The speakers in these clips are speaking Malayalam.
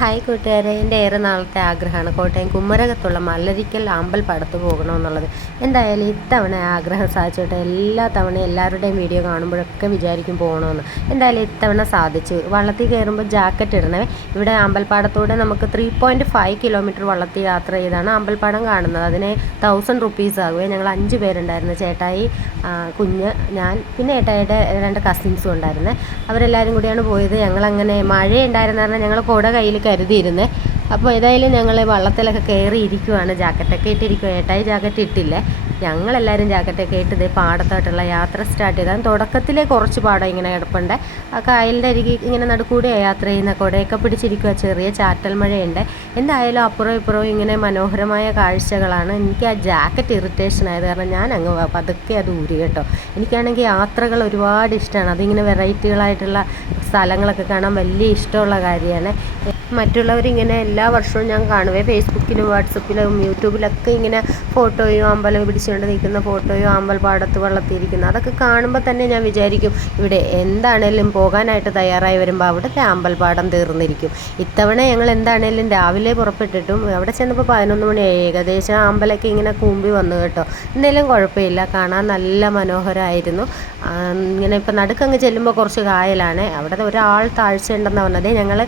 ഹായ് കൂട്ടുകാരെ, എൻ്റെ ഏറെ നാളത്തെ ആഗ്രഹമാണ് കോട്ടയം കുമരകത്തുള്ള മല്ലരിക്കൽ അമ്പലപ്പാടത്ത് പോകണമെന്നുള്ളത്. എന്തായാലും ഇത്തവണ ആഗ്രഹം സാധിച്ചോട്ടെ. എല്ലാ തവണയും എല്ലാവരുടെയും വീഡിയോ കാണുമ്പോഴൊക്കെ വിചാരിക്കും പോകണമെന്ന്. എന്തായാലും ഇത്തവണ സാധിച്ചു. വള്ളത്തിൽ കയറുമ്പോൾ ജാക്കറ്റ് ഇടണേ. ഇവിടെ അമ്പലപ്പാടത്തൂടെ നമുക്ക് 3.5 കിലോമീറ്റർ വള്ളത്തിൽ യാത്ര ചെയ്താണ് അമ്പലപ്പാടം കാണുന്നത്. അതിന് 1000 റുപ്പീസ് ആകുമേ. ഞങ്ങൾ 5 പേരുണ്ടായിരുന്നു. ചേട്ടായി, കുഞ്ഞ്, ഞാൻ, പിന്നെ ഏട്ടായിയുടെ 2 കസിൻസും ഉണ്ടായിരുന്നേ. അവരെല്ലാവരും കൂടിയാണ് പോയത്. ഞങ്ങളങ്ങനെ മഴയുണ്ടായിരുന്ന കാരണം ഞങ്ങൾ കുട കയ്യിൽ കരുതിയിരുന്നേ. അപ്പോൾ ഏതായാലും ഞങ്ങൾ വള്ളത്തിലൊക്കെ കയറി ഇരിക്കുവാണ്. ജാക്കറ്റൊക്കെ ഇട്ടിരിക്കുക. ഏട്ടായി ജാക്കറ്റ് ഇട്ടില്ലേ. ഞങ്ങളെല്ലാവരും ജാക്കറ്റൊക്കെ ഇട്ട് ഇതേ പാടത്തായിട്ടുള്ള യാത്ര സ്റ്റാർട്ട് ചെയ്താൽ തുടക്കത്തിലെ കുറച്ച് പാടം ഇങ്ങനെ കിടപ്പുണ്ട്. ആ കായലിൻ്റെ അരികെ ഇങ്ങനെ നടുക്കൂടെ യാത്ര ചെയ്യുന്ന കുടയൊക്കെ പിടിച്ചിരിക്കുക. ചെറിയ ചാറ്റൽ മഴയുണ്ട്. എന്തായാലും അപ്പുറവും ഇപ്പുറവും ഇങ്ങനെ മനോഹരമായ കാഴ്ചകളാണ്. എനിക്ക് ആ ജാക്കറ്റ് ഇറിറ്റേഷൻ ആയത് കാരണം ഞാൻ അങ്ങ് പതുക്കെ അത് ഊരി കേട്ടോ. എനിക്കാണെങ്കിൽ യാത്രകൾ ഒരുപാട് ഇഷ്ടമാണ്. അതിങ്ങനെ വെറൈറ്റികളായിട്ടുള്ള സ്ഥലങ്ങളൊക്കെ കാണാൻ വലിയ ഇഷ്ടമുള്ള കാര്യമാണ്. മറ്റുള്ളവരിങ്ങനെ എല്ലാ വർഷവും ഞാൻ കാണുവേ. ഫേസ്ബുക്കിലും വാട്സപ്പിലും യൂട്യൂബിലൊക്കെ ഇങ്ങനെ ഫോട്ടോയോ അമ്പലം പിടിച്ചുകൊണ്ട് നിൽക്കുന്ന ഫോട്ടോയോ അമ്പലപ്പാടത്ത് വള്ളത്തിയിരിക്കുന്ന അതൊക്കെ കാണുമ്പോൾ തന്നെ ഞാൻ വിചാരിക്കും ഇവിടെ എന്താണേലും പോകാനായിട്ട് തയ്യാറായി വരുമ്പോൾ അവിടുത്തെ അമ്പലപ്പാടം തീർന്നിരിക്കും. ഇത്തവണ ഞങ്ങൾ എന്താണേലും രാവിലെ പുറപ്പെട്ടിട്ടും അവിടെ ചെന്നപ്പോൾ 11 മണി ഏകദേശം അമ്പലമൊക്കെ ഇങ്ങനെ കൂമ്പി വന്നു കേട്ടോ. എന്തായാലും കുഴപ്പമില്ല, കാണാൻ നല്ല മനോഹരമായിരുന്നു. ഇങ്ങനെ ഇപ്പം നടുക്കങ്ങ് ചെല്ലുമ്പോൾ കുറച്ച് കായലാണ്. അവിടെ ഒരാൾ താഴ്ച ഉണ്ടെന്ന് പറഞ്ഞത്. ഞങ്ങൾ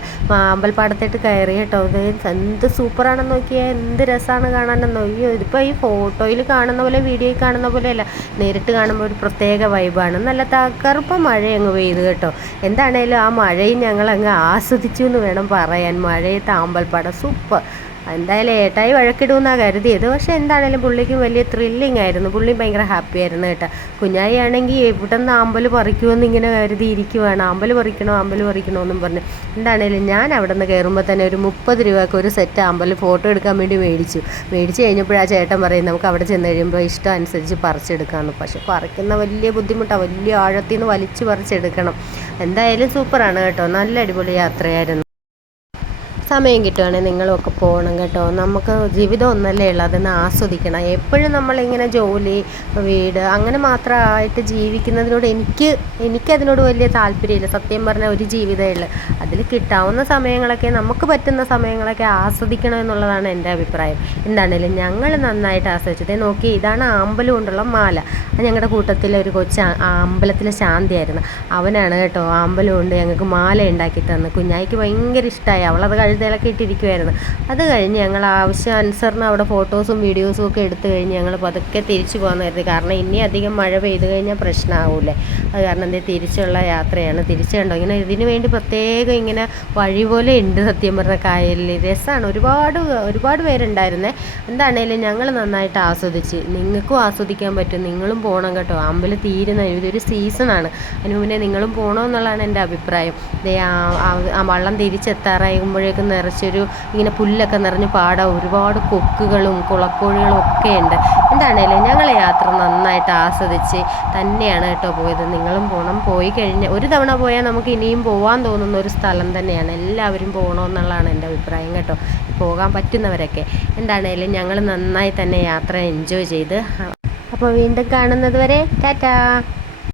അമ്പലപ്പാടത്തേട്ട് കയറി കേട്ടോ. ഇത് എന്ത് സൂപ്പറാണെന്ന് നോക്കിയാൽ, എന്ത് രസമാണ് കാണാനെന്നോ. അയ്യോ, ഇതിപ്പോൾ ഈ ഫോട്ടോയിൽ കാണുന്ന പോലെ വീഡിയോയിൽ കാണുന്ന പോലെയല്ല, നേരിട്ട് കാണുമ്പോൾ ഒരു പ്രത്യേക വൈബാണ്. നല്ല തകർപ്പ മഴ അങ്ങ് പെയ്തു കേട്ടോ. എന്താണേലും ആ മഴയും ഞങ്ങളങ്ങ് ആസ്വദിച്ചു എന്ന് വേണം പറയാൻ. മഴയത്തെ അമ്പലപ്പാടം സൂപ്പർ. എന്തായാലും ഏട്ടായി വഴക്കിടുമെന്നാണ് കരുതിയത്. പക്ഷേ എന്താണേലും പുള്ളിക്ക് വലിയ ത്രില്ലിങ് ആയിരുന്നു. പുള്ളി ഭയങ്കര ഹാപ്പി ആയിരുന്നു കേട്ടോ. കുഞ്ഞായി ആണെങ്കിൽ എവിടെ നിന്ന് അമ്പല് പറിക്കുമെന്ന് ഇങ്ങനെ കരുതിയിരിക്കുവാണ്. അമ്പല് പറിക്കണമെന്നും പറഞ്ഞ്. എന്താണേലും ഞാൻ അവിടെ നിന്ന് കയറുമ്പോൾ തന്നെ ഒരു 30 രൂപയ്ക്ക് ഒരു സെറ്റ് അമ്പല് ഫോട്ടോ എടുക്കാൻ വേണ്ടി മേടിച്ചു കഴിഞ്ഞപ്പോഴാണ് ചേട്ടൻ പറയും നമുക്ക് അവിടെ ചെന്ന് കഴിയുമ്പോൾ ഇഷ്ടം അനുസരിച്ച് പറിച്ചെടുക്കാമെന്ന്. പക്ഷെ പറിക്കുന്ന വലിയ ബുദ്ധിമുട്ടാണ്. വലിയ ആഴത്തിൽ നിന്ന് വലിച്ച് പറിച്ചെടുക്കണം. എന്തായാലും സൂപ്പറാണ് കേട്ടോ. നല്ല അടിപൊളി യാത്രയായിരുന്നു. സമയം കിട്ടുവാണെങ്കിൽ നിങ്ങളുമൊക്കെ പോകണം കേട്ടോ. നമുക്ക് ജീവിതം ഒന്നല്ലേ ഉള്ളൂ, അതൊന്ന് ആസ്വദിക്കണം. എപ്പോഴും നമ്മളിങ്ങനെ ജോലി, വീട് അങ്ങനെ മാത്രമായിട്ട് ജീവിക്കുന്നതിനോട് എനിക്കതിനോട് വലിയ താല്പര്യമില്ല. സത്യം പറഞ്ഞാൽ ഒരു ജീവിതമേ ഉള്ളൂ. അതിൽ കിട്ടാവുന്ന സമയങ്ങളൊക്കെ, നമുക്ക് പറ്റുന്ന സമയങ്ങളൊക്കെ ആസ്വദിക്കണം എന്നുള്ളതാണ് എൻ്റെ അഭിപ്രായം. എന്താണേലും ഞങ്ങൾ നന്നായിട്ട് ആസ്വദിച്ചത്. നോക്കി, ഇതാണ് അമ്പലം കൊണ്ടുള്ള മാല. ഞങ്ങളുടെ കൂട്ടത്തിലെ ഒരു കൊച്ച് അമ്പലത്തിലെ ശാന്തിയായിരുന്നു. അവനാണ് കേട്ടോ അമ്പലം കൊണ്ട് ഞങ്ങൾക്ക് മാല ഉണ്ടാക്കി തന്നു. കുഞ്ഞായിക്ക് ഭയങ്കര ഇഷ്ടമായി. അവളത് കഴുതയിലൊക്കെ ഇട്ടിരിക്കുമായിരുന്നു. അത് കഴിഞ്ഞ് ഞങ്ങൾ ആവശ്യാനുസരണം അവിടെ ഫോട്ടോസും വീഡിയോസും ഒക്കെ എടുത്തു കഴിഞ്ഞ് ഞങ്ങൾ പതുക്കെ തിരിച്ചു പോകാമെന്നായിരുന്നു. കാരണം ഇനി അധികം മഴ പെയ്തു കഴിഞ്ഞാൽ പ്രശ്നമാവില്ലേ. അത് കാരണം തിരിച്ചുള്ള യാത്രയാണ്. തിരിച്ചു കണ്ടോ ഇങ്ങനെ ഇതിന് വേണ്ടി പ്രത്യേകം ഇങ്ങനെ വഴി പോലെ ഉണ്ട്. സത്യം പറഞ്ഞ കായലിൽ രസമാണ്. ഒരുപാട് പേരുണ്ടായിരുന്നേ. എന്താണേലും ഞങ്ങൾ നന്നായിട്ട് ആസ്വദിച്ച്. നിങ്ങൾക്കും ആസ്വദിക്കാൻ പറ്റും. നിങ്ങളും പോകണം കേട്ടോ. അമ്പലം തീരുന്ന ഇതൊരു സീസണാണ്. അതിന് മുന്നേ നിങ്ങളും പോകണമെന്നുള്ളതാണ് എൻ്റെ അഭിപ്രായം. ആ വള്ളം തിരിച്ചെത്താറാകുമ്പോഴേക്കും നിറച്ചൊരു ഇങ്ങനെ പുല്ലൊക്കെ നിറഞ്ഞ് പാടാം. ഒരുപാട് കൊക്കുകളും കുളക്കോഴികളും ഒക്കെ ഉണ്ട്. എന്താണേലും ഞങ്ങൾ യാത്ര നന്നായിട്ട് ആസ്വദിച്ച് തന്നെയാണ് കേട്ടോ പോയത്. നിങ്ങളും പോകണം. പോയി കഴിഞ്ഞാൽ ഒരു തവണ പോയാൽ നമുക്ക് ഇനിയും പോകാൻ തോന്നുന്ന ഒരു സ്ഥലം തന്നെയാണ്. എല്ലാവരും പോകണമെന്നുള്ളതാണ് എൻ്റെ അഭിപ്രായം കേട്ടോ. പോകാൻ പറ്റുന്നവരൊക്കെ. എന്താണേലും ഞങ്ങൾ നന്നായി തന്നെ യാത്ര എൻജോയ് ചെയ്ത്. അപ്പോൾ വീണ്ടും കാണുന്നത് വരെ ടാറ്റാ.